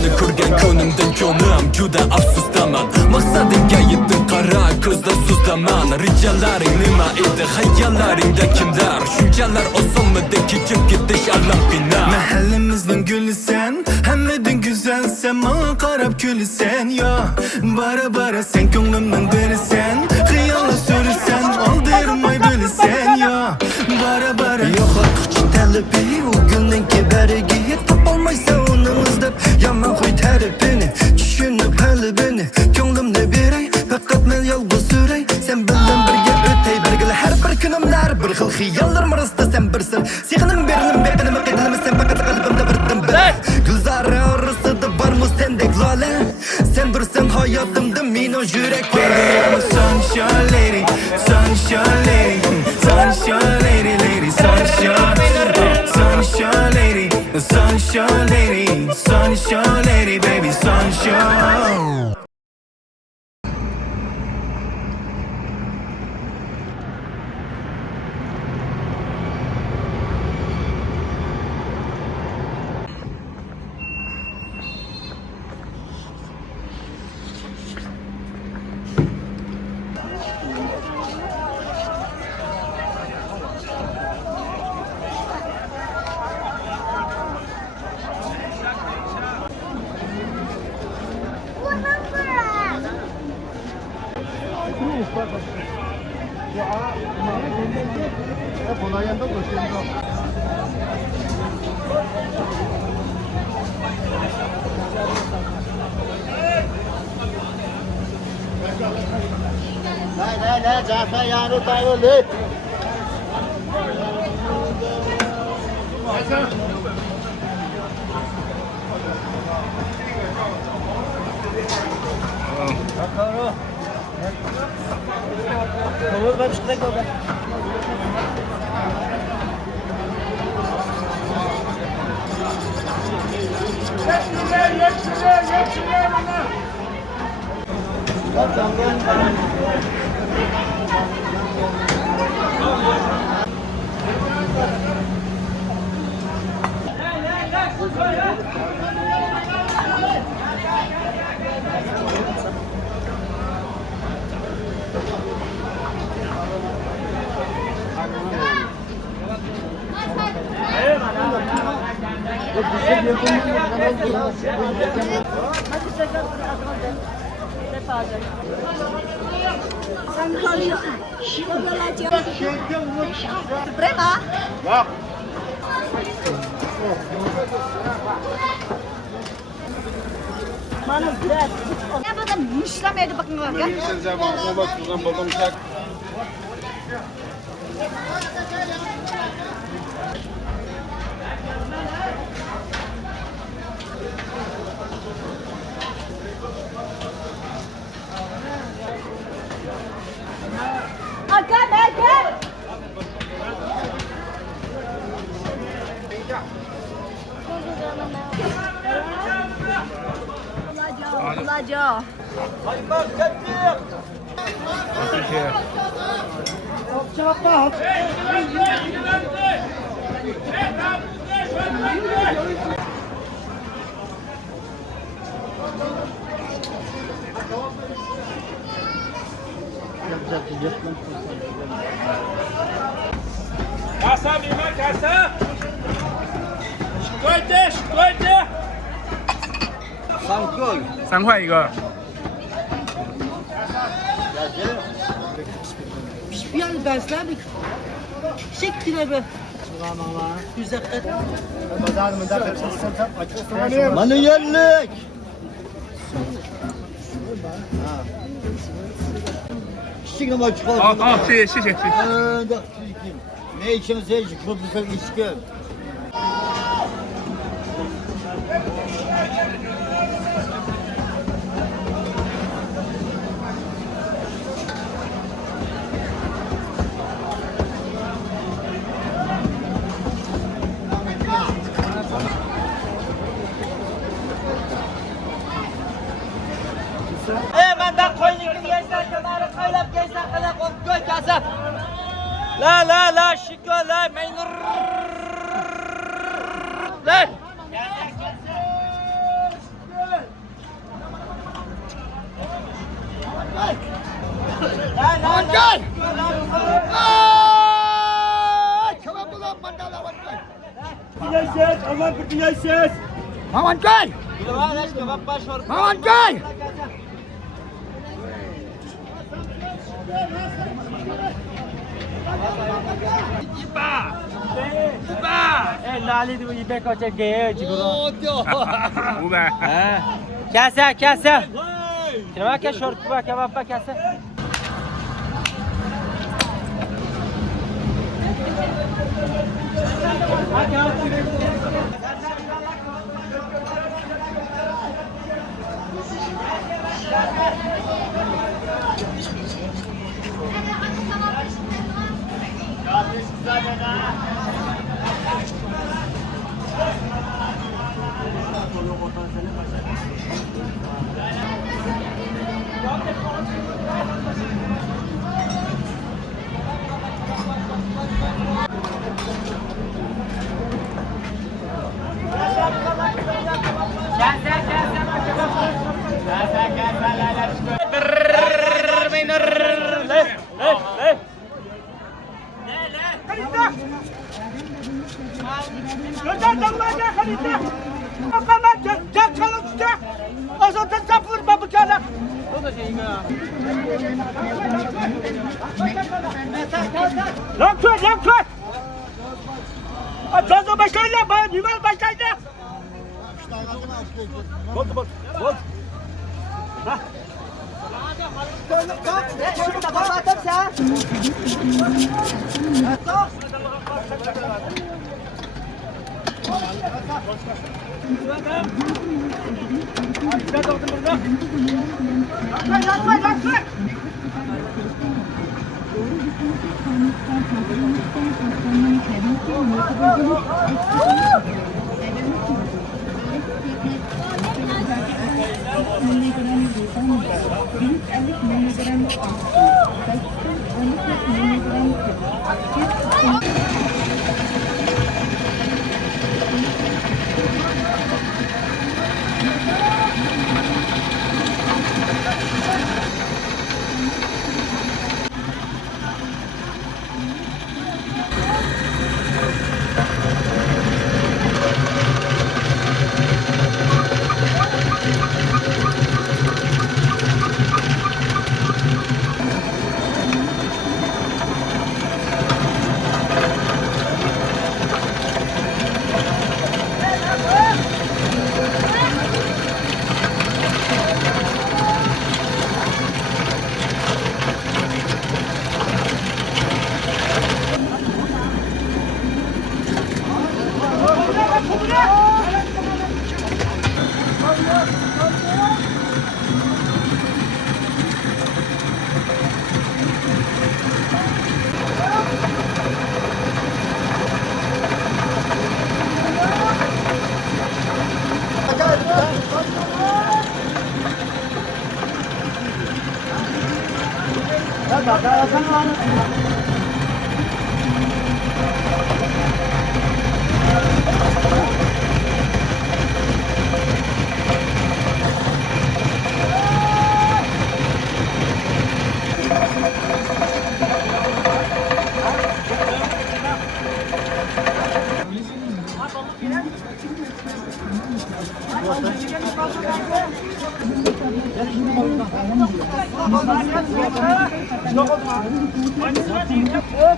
Seni ko'rgan ko'nimdan ko'nim juda afsusdaman. Maqsadingga yetdim qara ko'zda so'zlaman. Rejalaring nima edi hayollaringda kimlar? Shunchalar osonmidi kechib ketish alam qiynab. Mahallemizning guli sen, hammadan güzel sen, bana qarab kulasan yo. Bara bara sen ko'nglimning birisan, xiyolni surasan, oldirmay bilasan yo. Bara bara yo'qotuvchi talabi, u gulning kibariga topolmaysan uni izlab, yomon qo'y tarafini, tushunib qalbini, ko'nglimni beray, faqat men yolg'iz suray. Sen bilan birga o'tay birga har bir kunimlar, bir xil xiyollar marasida sen bir sir. Sehnim berilim beqinim qidilim sen faqat qalbimda birdan bir. Gulzar orasida bormi sendek lola? Sen dursan hayotimda men o yurak var. Sunshine lady, sunshine lady, sunshine lady, lady sunshine, sunshine lady, sunshine lady, sunshine lady, baby sunshine. Này, trả xe nhà nó tay luôn đi. Prema? Bak. Mana biraz. Ne kadar müşlemeydi bakın bak. Sen zaman baba tuzdan babam çak. Hakan, Hakan. Ulaca. Kasa, Mima, kasa. Şikoyte. 3块一个。 Yani dersler bir şekline be. Güzel. Maniyellik. Küçük ama çikolata. 好，谢谢。 Ne için sen çikolata içkin? Menden koyun gençler kenarı kaylap gençler kadar koy kasa. La şiko la meynur. La. Aman gel. Çabuk ulan mandala aman gel. Dinleyeceğiz, aman bir dinleyeceğiz. Aman gel. Aman gel. Lali di ibe ko che ge jiguro. خوبه Kase kase. Kime ke şort bu kebap kase. Gönder damlayla kalite. Bakalım gel çalın işte. O zaman sapır babı gel. Lan kör. Fazla başlayla bana nimal başlayla. Bak. Şunu da kapattım sen.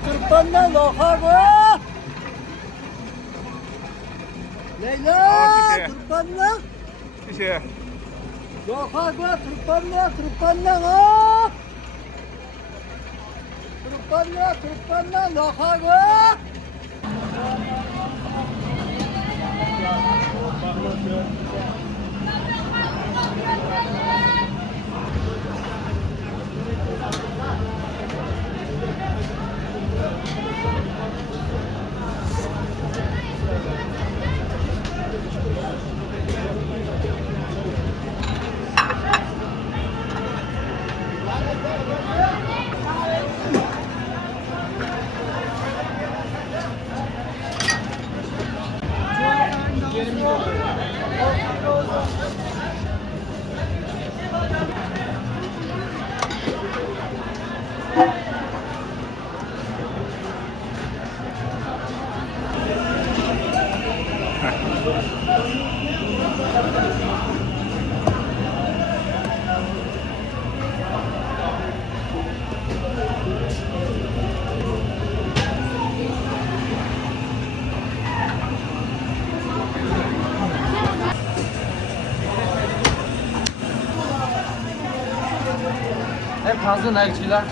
Kırpandan lokago. Leyla kırpandan. میشه Lokago kırpandan. Kırpandan lokago. Hep hazır narçiler.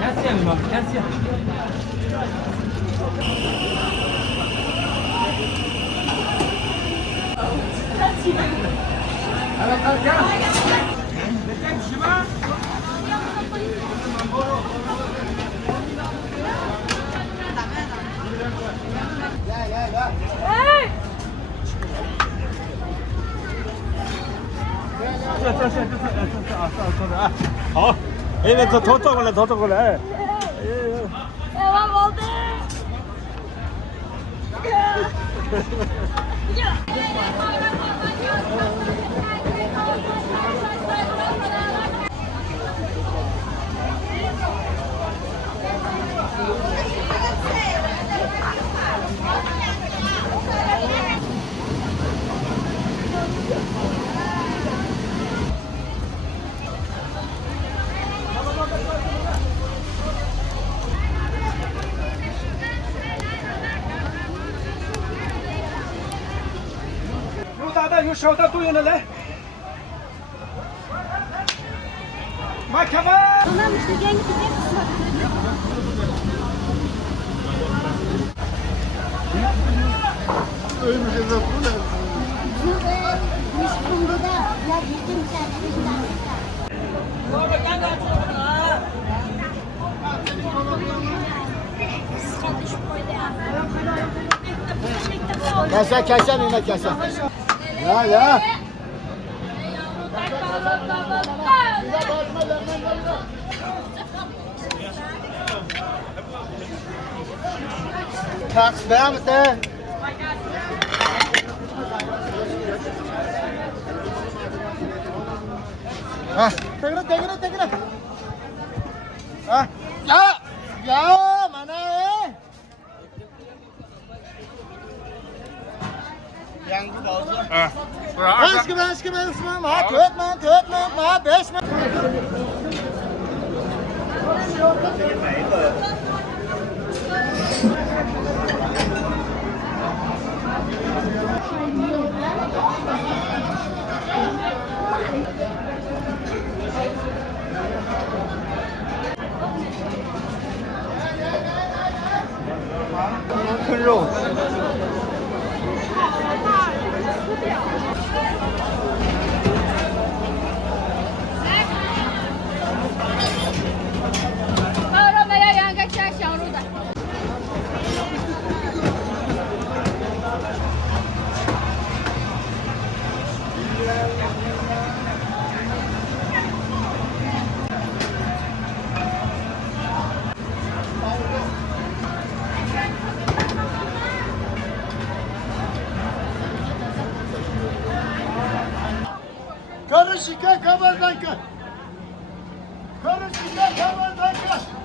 Keseyim abi, keseyim. Evet, 더 떠올래. Devam oldu. Burada yuşavda duyun hele. Mahkeme. Tamam işte gel gidelim. Kese miyim kese? Ya. Taks beğen misin? Ha, tekrar. Ha, ya, mana? Yang bu bozdu. Eski ben, ha, dört mü, ha, 5 mi? 큰肉。 Karışık kabardan kır. Karışık kabardan kır.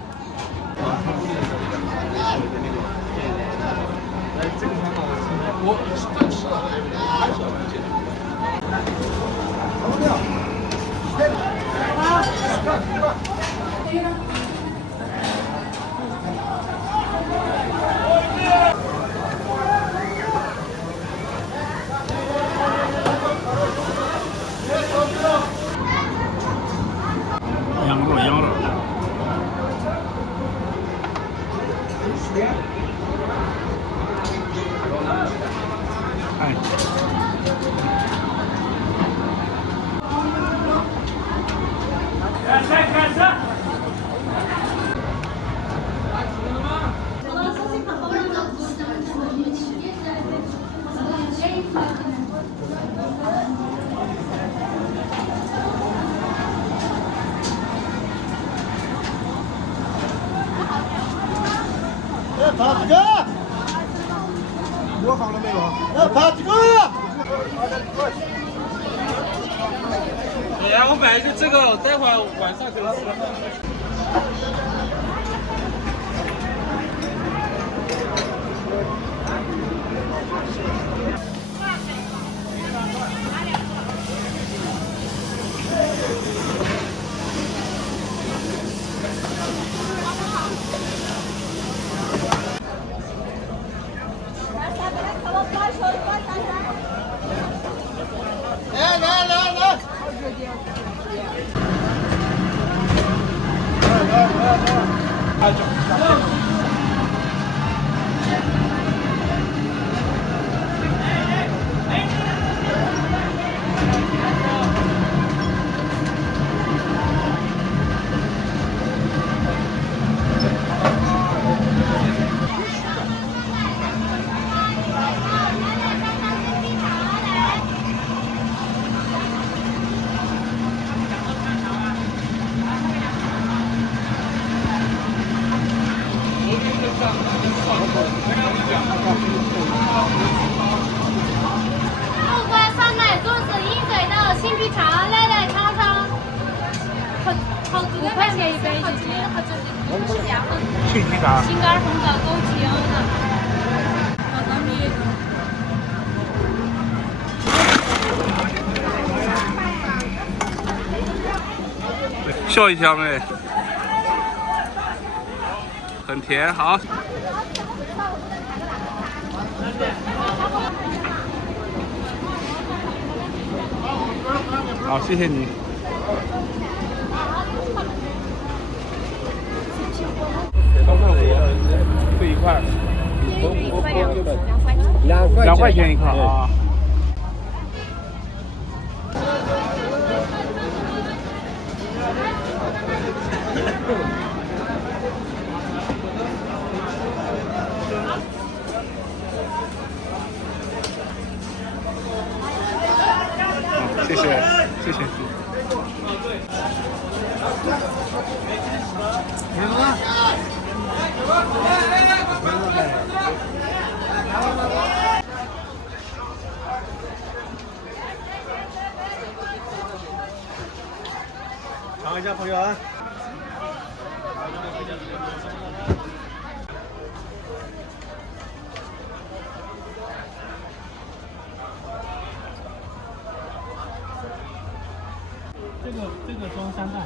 跑几个？我好了没有？跑几个？哎呀，我买就这个，待会儿晚上就吃。后关酸奶粽子，鹰嘴豆、新皮肠，累累汤汤，好5块钱一杯，姐姐。新皮肠。心肝红枣枸杞欧的，我当你。笑一下妹，很甜，好。好，谢谢你。这一块，2块钱一块啊。谢谢，谢谢。尝一下，朋友啊。这个装3袋。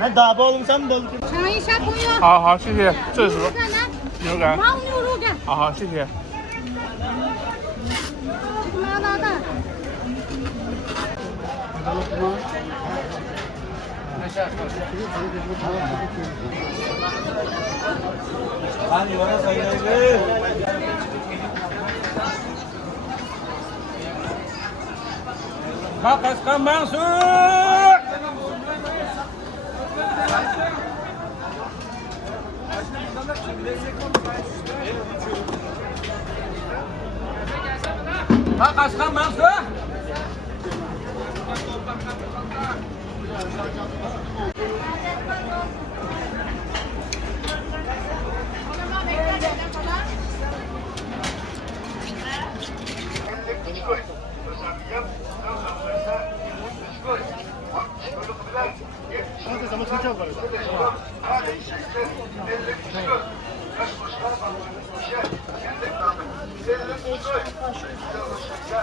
Ben daha oğlum sen mi balık? 尝一下，朋友。好好，谢谢，这是看来牛肝。牦牛肉干，好好，谢谢。这个麻辣蛋。Hani bana sayılır. Makas kambang su. Makas kambang su.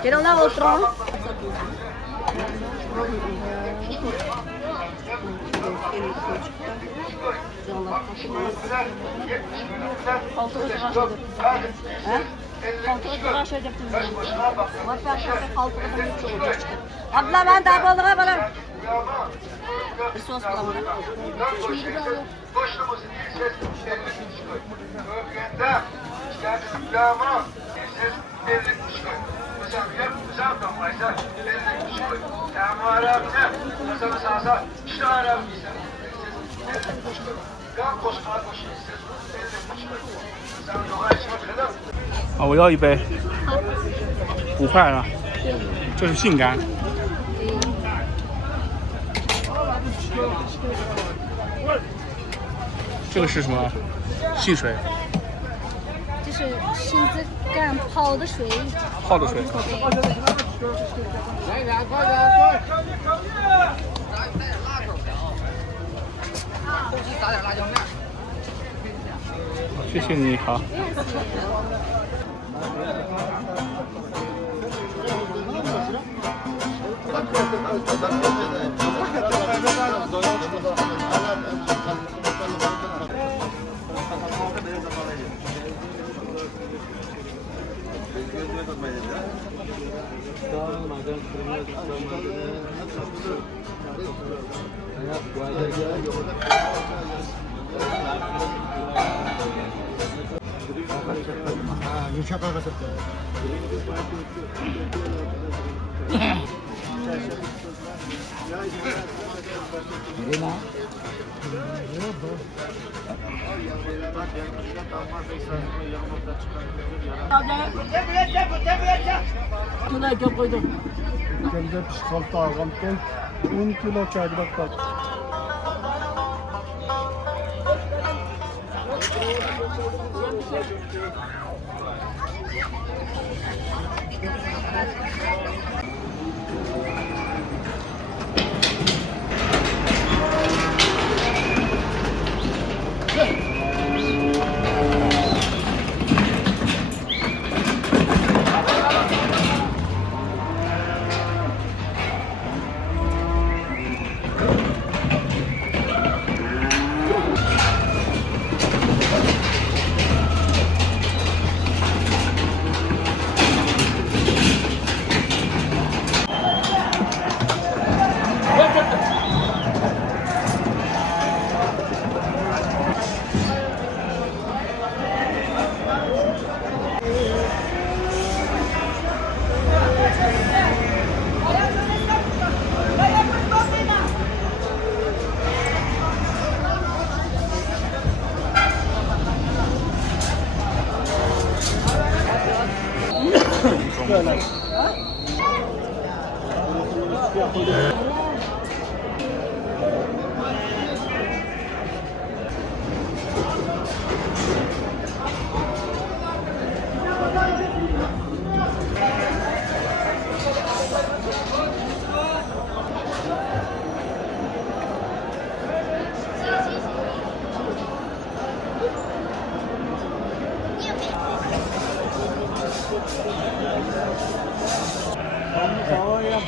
Gelin lan oturun. Abla ben daha balığa varım. Bir sos bulamadım.我要一杯5块啊，这是杏干。这个是什么？杏水，就是杏子干泡的水。泡的水。谢谢你好。Kendi pişkaltı ağamdan 10 kilo çaydırak var.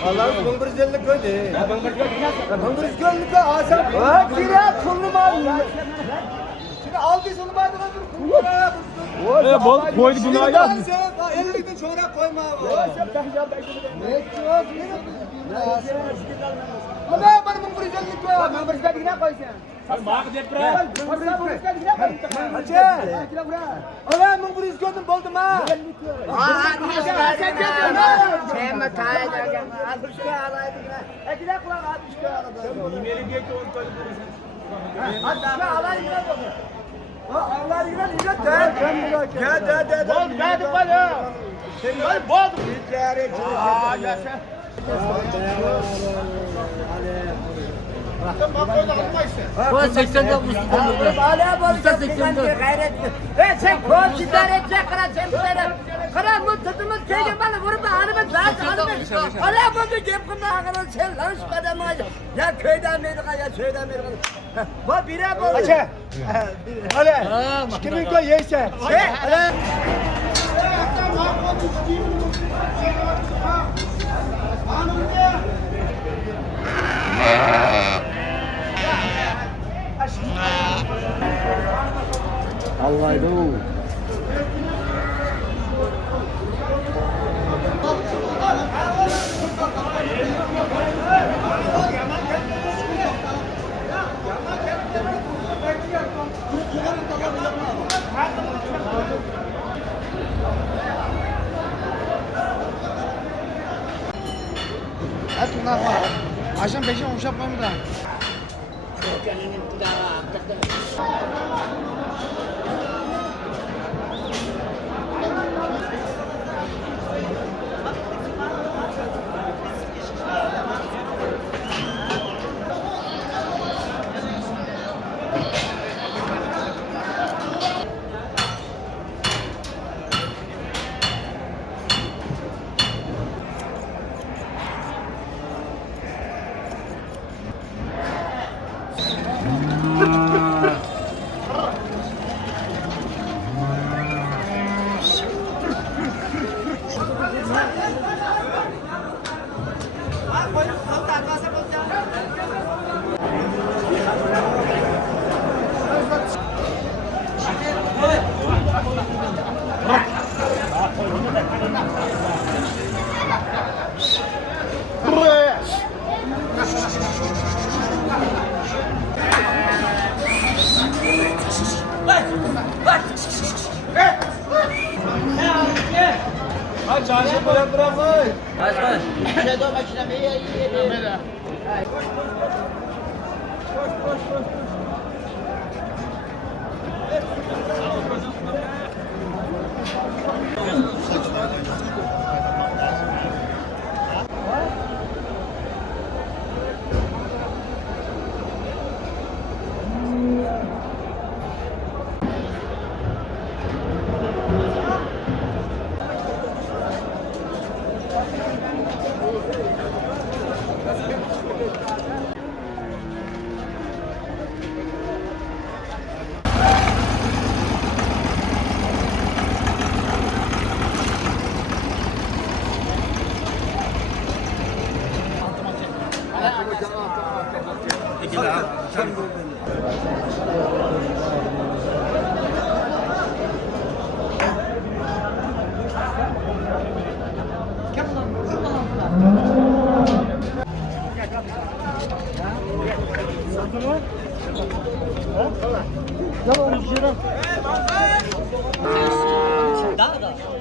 Allah'ım bıngırızlık öyle. Bıngırızlık asam. Ha kira kurulma. Şimdi aldıysa onu bana dur. Balık koydu bunu ya. 50'den sonra koyma. Ne çok? Ama bana bıngırızlık koy. Bıngırızlık ne koysun? Mak depre. Ola bıngırız gördüm boldu ma. Sen mi kayda? 60 kağıt alaydı. Ekide kulak 60 kağıt alaydı. Nimeli diye ki onu koydu. 60 kağıt alaydı. Allah yine de. Bol geldi bana. Sen bol. Aa yaşa. Bu 80'de Mustafa. Hala bozdun. Usta 84. Gayret. Sen kol idare edecek kadar sen bu sene. Kadar mutlutumuz köyde bana vurup hanımız zaten hala bozdu cep kırnağı kadar sen lanışmadan mı? Ya köyde Amerika ya köyde Amerika. Bu bire bozdu. Açı. Hadi. Kimin koy yeyse. Akşam 5'e uşak var mı da?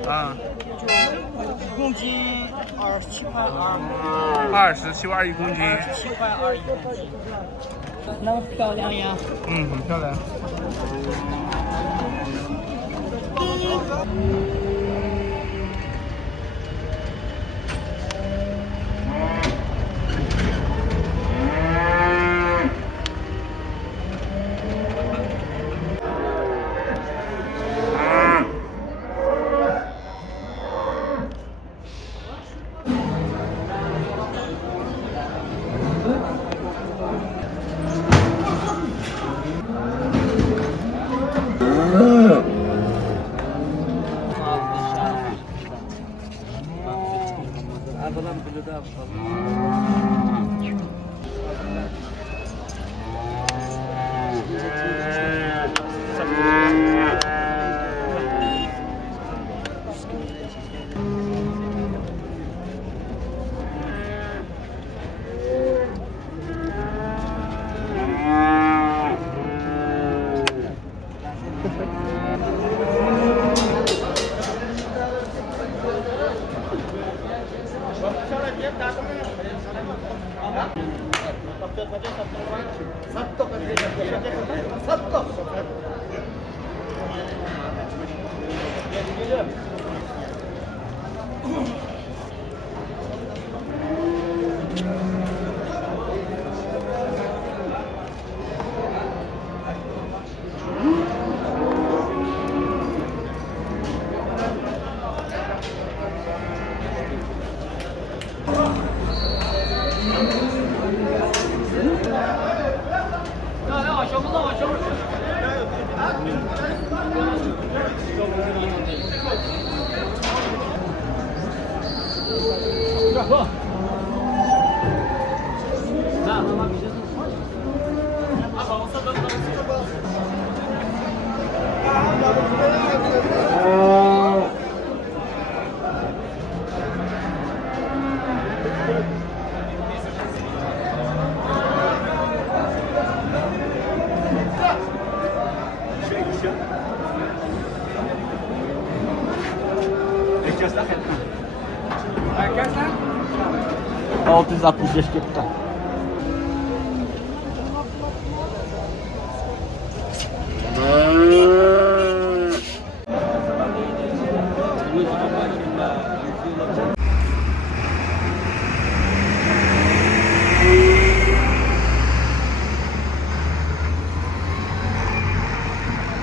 啊，公斤27块27.21公斤， 7块21公斤，那么漂亮呀！很漂亮。665 gitti.